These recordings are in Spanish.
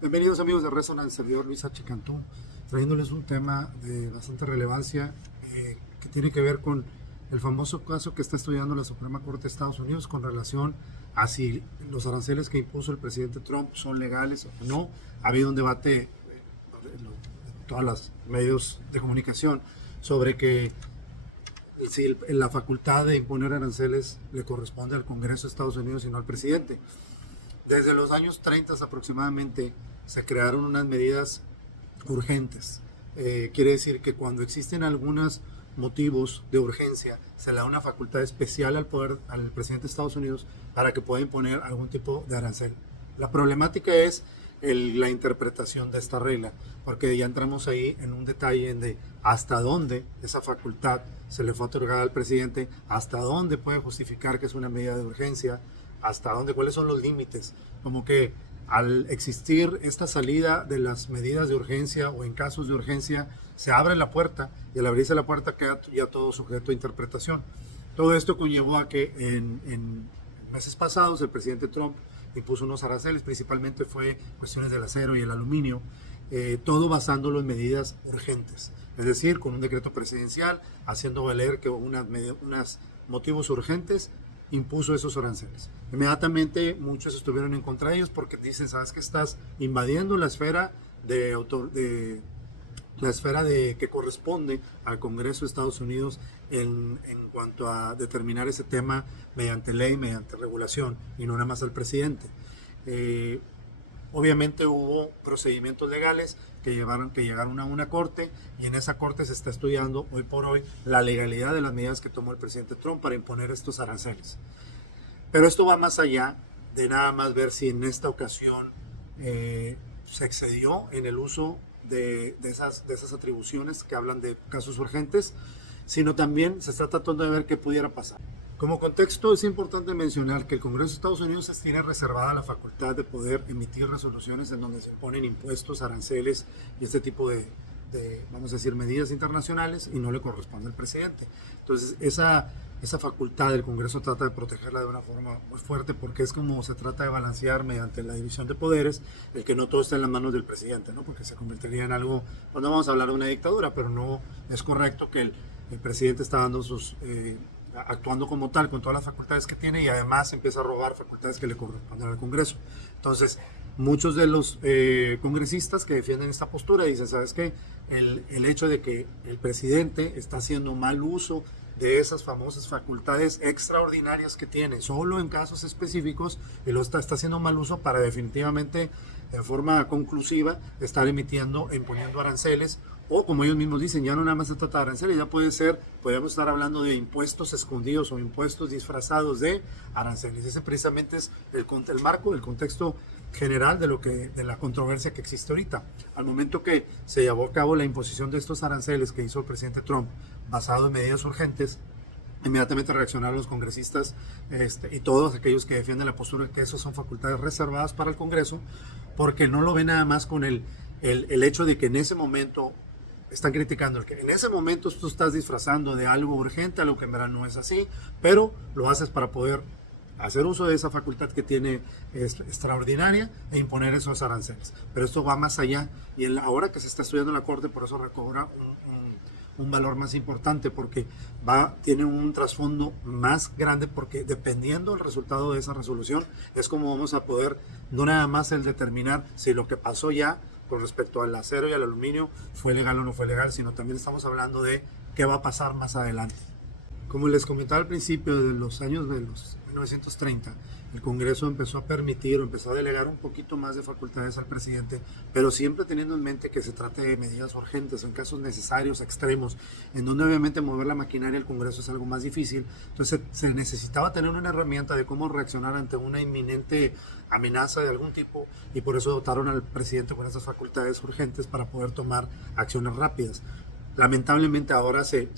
Bienvenidos amigos de Resonance, servidor Luis H. Cantú, trayéndoles un tema de bastante relevancia que tiene que ver con el famoso caso que está estudiando la Suprema Corte de Estados Unidos con relación a si los aranceles que impuso el presidente Trump son legales o no. Ha habido un debate en todos los medios de comunicación sobre que si la facultad de imponer aranceles le corresponde al Congreso de Estados Unidos y no al presidente. Desde los años 30 aproximadamente se crearon unas medidas urgentes. Quiere decir que cuando existen algunos motivos de urgencia, se le da una facultad especial al presidente de Estados Unidos para que pueda imponer algún tipo de arancel. La problemática es la interpretación de esta regla, porque ya entramos ahí en un detalle de hasta dónde esa facultad se le fue otorgada al presidente, hasta dónde puede justificar que es una medida de urgencia, hasta dónde, cuáles son los límites, como que al existir esta salida de las medidas de urgencia o en casos de urgencia, se abre la puerta y al abrirse la puerta queda ya todo sujeto a interpretación. Todo esto conllevó a que en meses pasados el presidente Trump impuso unos aranceles, principalmente fue cuestiones del acero y el aluminio, todo basándolo en medidas urgentes, es decir, con un decreto presidencial, haciendo valer que unos motivos urgentes impuso esos aranceles. Inmediatamente muchos estuvieron en contra de ellos porque dicen, sabes que estás invadiendo la esfera que corresponde al Congreso de Estados Unidos en cuanto a determinar ese tema mediante ley, mediante regulación y no nada más al presidente. Obviamente hubo procedimientos legales que llegaron a una corte y en esa corte se está estudiando hoy por hoy la legalidad de las medidas que tomó el presidente Trump para imponer estos aranceles. Pero esto va más allá de nada más ver si en esta ocasión se excedió en el uso de esas atribuciones que hablan de casos urgentes, sino también se está tratando de ver qué pudiera pasar. Como contexto, es importante mencionar que el Congreso de Estados Unidos tiene reservada la facultad de poder emitir resoluciones en donde se ponen impuestos, aranceles y este tipo de vamos a decir, medidas internacionales y no le corresponde al presidente. Entonces, esa facultad del Congreso trata de protegerla de una forma muy fuerte porque es como se trata de balancear mediante la división de poderes el que no todo está en las manos del presidente, ¿no? Porque se convertiría en algo, pues no vamos a hablar de una dictadura, pero no es correcto que el presidente está dando actuando como tal, con todas las facultades que tiene y además empieza a robar facultades que le corresponden al Congreso. Entonces, muchos de los congresistas que defienden esta postura dicen, ¿sabes qué? El hecho de que el presidente está haciendo mal uso de esas famosas facultades extraordinarias que tiene, solo en casos específicos, y lo está haciendo mal uso para definitivamente, en forma conclusiva, estar emitiendo, imponiendo aranceles, o como ellos mismos dicen, ya no nada más se trata de aranceles, ya podemos estar hablando de impuestos escondidos o impuestos disfrazados de aranceles. Ese precisamente es el marco, el contexto general de la controversia que existe ahorita. Al momento que se llevó a cabo la imposición de estos aranceles que hizo el presidente Trump, basado en medidas urgentes, inmediatamente reaccionaron los congresistas y todos aquellos que defienden la postura de que eso son facultades reservadas para el Congreso, porque no lo ven nada más con el hecho de que en ese momento están criticando el que en ese momento tú estás disfrazando de algo urgente, algo que en verdad no es así, pero lo haces para poder hacer uso de esa facultad que tiene extraordinaria e imponer esos aranceles. Pero esto va más allá y ahora que se está estudiando en la Corte, por eso recobra un valor más importante porque tiene un trasfondo más grande porque dependiendo del resultado de esa resolución es como vamos a poder no nada más el determinar si lo que pasó ya con respecto al acero y al aluminio fue legal o no fue legal, sino también estamos hablando de qué va a pasar más adelante. Como les comentaba al principio, de los años de los 1930, el Congreso empezó a permitir o empezó a delegar un poquito más de facultades al presidente, pero siempre teniendo en mente que se trate de medidas urgentes, en casos necesarios, extremos, en donde obviamente mover la maquinaria del Congreso es algo más difícil. Entonces se necesitaba tener una herramienta de cómo reaccionar ante una inminente amenaza de algún tipo y por eso dotaron al presidente con esas facultades urgentes para poder tomar acciones rápidas. Lamentablemente ahora se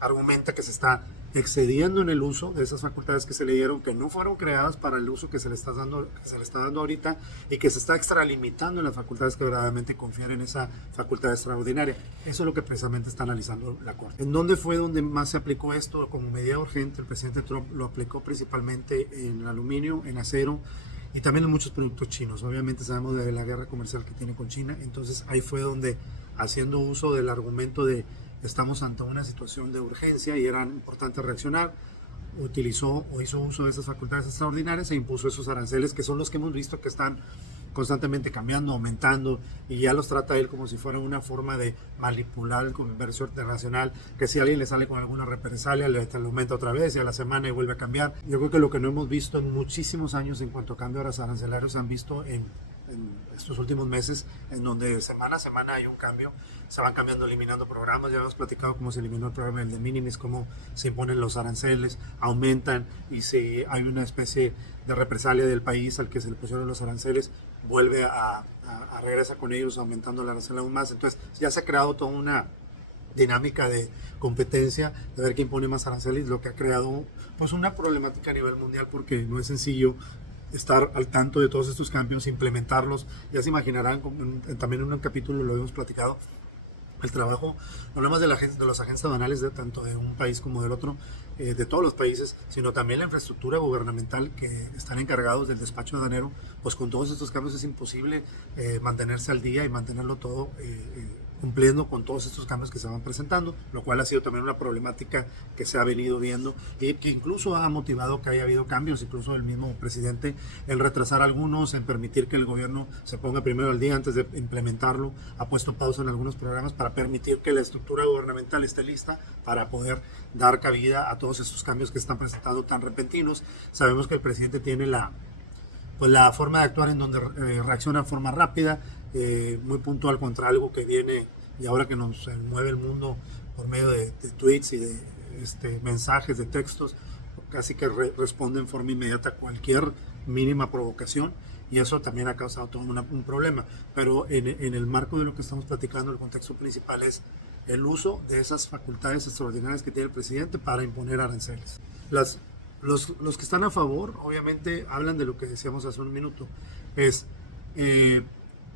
argumenta que se está excediendo en el uso de esas facultades que se le dieron, que no fueron creadas para el uso que se le está dando ahorita y que se está extralimitando en las facultades que verdaderamente confieren esa facultad extraordinaria. Eso es lo que precisamente está analizando la Corte. ¿En dónde fue donde más se aplicó esto como medida urgente? El presidente Trump lo aplicó principalmente en aluminio, en acero y también en muchos productos chinos. Obviamente sabemos de la guerra comercial que tiene con China, entonces ahí fue donde, haciendo uso del argumento de estamos ante una situación de urgencia y era importante reaccionar, utilizó o hizo uso de esas facultades extraordinarias e impuso esos aranceles que son los que hemos visto que están constantemente cambiando, aumentando, y ya los trata él como si fuera una forma de manipular el comercio internacional, que si a alguien le sale con alguna represalia, le aumenta otra vez y a la semana y vuelve a cambiar. Yo creo que lo que no hemos visto en muchísimos años en cuanto a cambios arancelarios se han visto en estos últimos meses, en donde semana a semana hay un cambio, se van cambiando, eliminando programas. Ya hemos platicado cómo se eliminó el programa del de minimis, cómo se imponen los aranceles, aumentan, y si hay una especie de represalia del país al que se le pusieron los aranceles, vuelve a regresar con ellos aumentando el arancel aún más. Entonces ya se ha creado toda una dinámica de competencia, de ver quién pone más aranceles, lo que ha creado pues una problemática a nivel mundial, porque no es sencillo estar al tanto de todos estos cambios, implementarlos. Ya se imaginarán, también en un capítulo lo hemos platicado, el trabajo, no nada más de los agentes aduanales, tanto de un país como del otro, de todos los países, sino también la infraestructura gubernamental que están encargados del despacho aduanero. Pues con todos estos cambios es imposible mantenerse al día y mantenerlo todo cumpliendo con todos estos cambios que se van presentando, lo cual ha sido también una problemática que se ha venido viendo y que incluso ha motivado que haya habido cambios, incluso el mismo presidente, en retrasar algunos, en permitir que el gobierno se ponga primero al día antes de implementarlo, ha puesto pausa en algunos programas para permitir que la estructura gubernamental esté lista para poder dar cabida a todos estos cambios que se están presentando tan repentinos. Sabemos que el presidente tiene la forma de actuar en donde reacciona de forma rápida, muy puntual contra algo que viene, y ahora que nos mueve el mundo por medio de tweets y de mensajes, de textos, casi que responde en forma inmediata a cualquier mínima provocación, y eso también ha causado todo un problema. Pero en el marco de lo que estamos platicando, el contexto principal es el uso de esas facultades extraordinarias que tiene el presidente para imponer aranceles. Los que están a favor, obviamente, hablan de lo que decíamos hace un minuto, es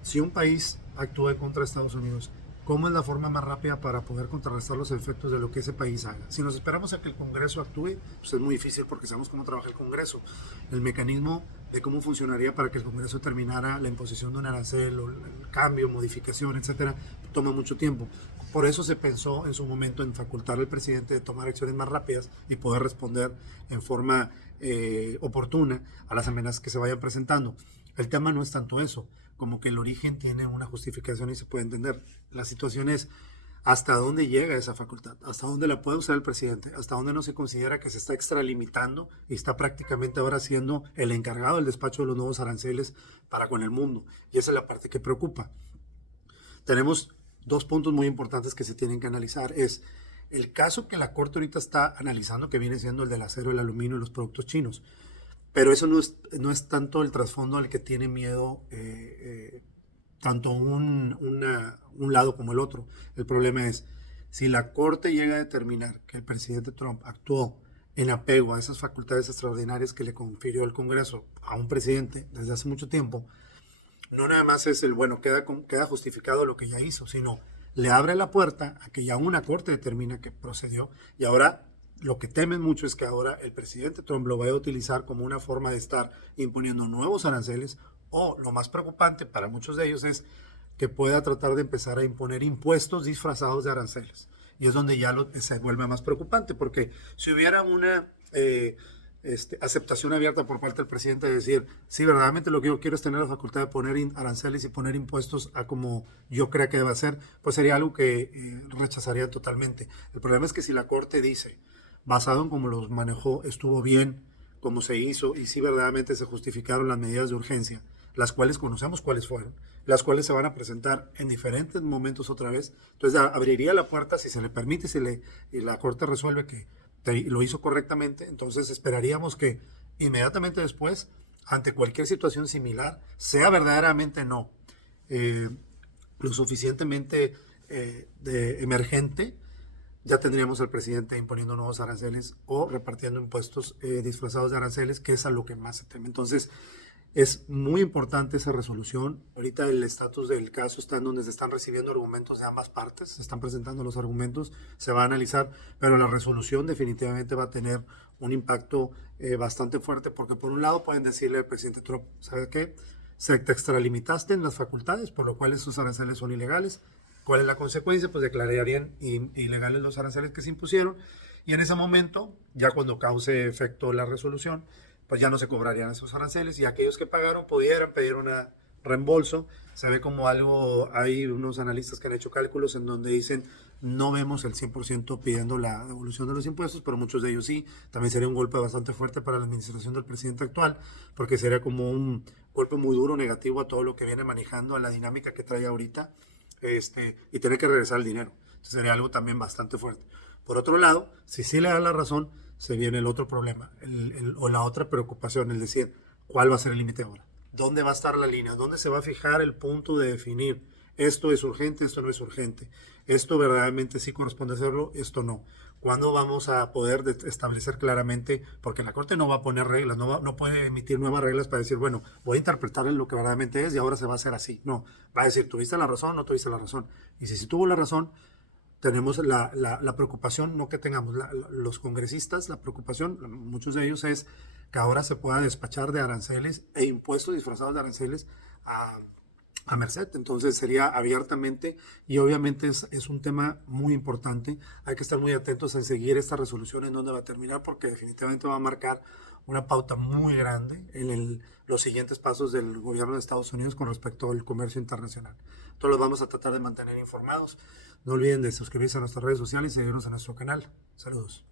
si un país actúa contra Estados Unidos, ¿cómo es la forma más rápida para poder contrarrestar los efectos de lo que ese país haga? Si nos esperamos a que el Congreso actúe, pues es muy difícil porque sabemos cómo trabaja el Congreso. El mecanismo de cómo funcionaría para que el Congreso terminara la imposición de un arancel, o el cambio, modificación, etcétera, toma mucho tiempo. Por eso se pensó en su momento en facultar al presidente de tomar acciones más rápidas y poder responder en forma oportuna a las amenazas que se vayan presentando. El tema no es tanto eso, como que el origen tiene una justificación y se puede entender. La situación es hasta dónde llega esa facultad, hasta dónde la puede usar el presidente, hasta dónde no se considera que se está extralimitando y está prácticamente ahora siendo el encargado del despacho de los nuevos aranceles para con el mundo. Y esa es la parte que preocupa. Tenemos dos puntos muy importantes que se tienen que analizar. Es el caso que la Corte ahorita está analizando, que viene siendo el del acero, el aluminio y los productos chinos. Pero eso no es tanto el trasfondo al que tiene miedo tanto un lado como el otro. El problema es, si la Corte llega a determinar que el presidente Trump actuó en apego a esas facultades extraordinarias que le confirió el Congreso a un presidente desde hace mucho tiempo, no nada más es queda justificado lo que ya hizo, sino le abre la puerta a que ya una Corte determina que procedió, y ahora lo que temen mucho es que ahora el presidente Trump lo vaya a utilizar como una forma de estar imponiendo nuevos aranceles, o lo más preocupante para muchos de ellos es que pueda tratar de empezar a imponer impuestos disfrazados de aranceles. Y es donde ya se vuelve más preocupante, porque si hubiera una aceptación abierta por parte del presidente de decir, sí, verdaderamente lo que yo quiero es tener la facultad de poner aranceles y poner impuestos a como yo crea que debe ser, pues sería algo que rechazaría totalmente. El problema es que si la Corte dice, basado en cómo los manejó, estuvo bien como se hizo y si verdaderamente se justificaron las medidas de urgencia, las cuales conocemos cuáles fueron, las cuales se van a presentar en diferentes momentos otra vez, entonces abriría la puerta, si se le permite, y la Corte resuelve que lo hizo correctamente, entonces esperaríamos que inmediatamente después, ante cualquier situación similar, sea verdaderamente lo suficientemente emergente, ya tendríamos al presidente imponiendo nuevos aranceles o repartiendo impuestos disfrazados de aranceles, que es a lo que más se teme. Entonces, es muy importante esa resolución. Ahorita el estatus del caso está en donde se están recibiendo argumentos de ambas partes, se están presentando los argumentos, se va a analizar, pero la resolución definitivamente va a tener un impacto bastante fuerte, porque por un lado pueden decirle al presidente Trump, ¿sabe qué? Se te extralimitaste en las facultades, por lo cual esos aranceles son ilegales. ¿Cuál es la consecuencia? Pues declararían ilegales los aranceles que se impusieron, y en ese momento, ya cuando cause efecto la resolución, pues ya no se cobrarían esos aranceles, y aquellos que pagaron pudieran pedir un reembolso. Se ve como algo, hay unos analistas que han hecho cálculos en donde dicen no vemos el 100% pidiendo la devolución de los impuestos, pero muchos de ellos sí. También sería un golpe bastante fuerte para la administración del presidente actual, porque sería como un golpe muy duro, negativo a todo lo que viene manejando, a la dinámica que trae ahorita, y tener que regresar el dinero. Entonces sería algo también bastante fuerte. Por otro lado, si sí le da la razón, se viene el otro problema, o la otra preocupación, el decir, ¿cuál va a ser el límite ahora? ¿Dónde va a estar la línea? ¿Dónde se va a fijar el punto de definir esto es urgente, esto no es urgente? Esto verdaderamente sí corresponde hacerlo, esto no. ¿Cuándo vamos a poder establecer claramente? Porque la Corte no va a poner reglas, no puede emitir nuevas reglas para decir, bueno, voy a interpretar lo que verdaderamente es y ahora se va a hacer así. No, va a decir, ¿tuviste la razón o no tuviste la razón? Y si tuvo la razón, tenemos la preocupación, no que tengamos los congresistas, la preocupación, muchos de ellos es que ahora se pueda despachar de aranceles e impuestos disfrazados de aranceles a merced. Entonces sería abiertamente, y obviamente es un tema muy importante. Hay que estar muy atentos en seguir esta resolución en dónde va a terminar, porque definitivamente va a marcar una pauta muy grande en los siguientes pasos del gobierno de Estados Unidos con respecto al comercio internacional. Todos los vamos a tratar de mantener informados. No olviden de suscribirse a nuestras redes sociales y seguirnos en nuestro canal. Saludos.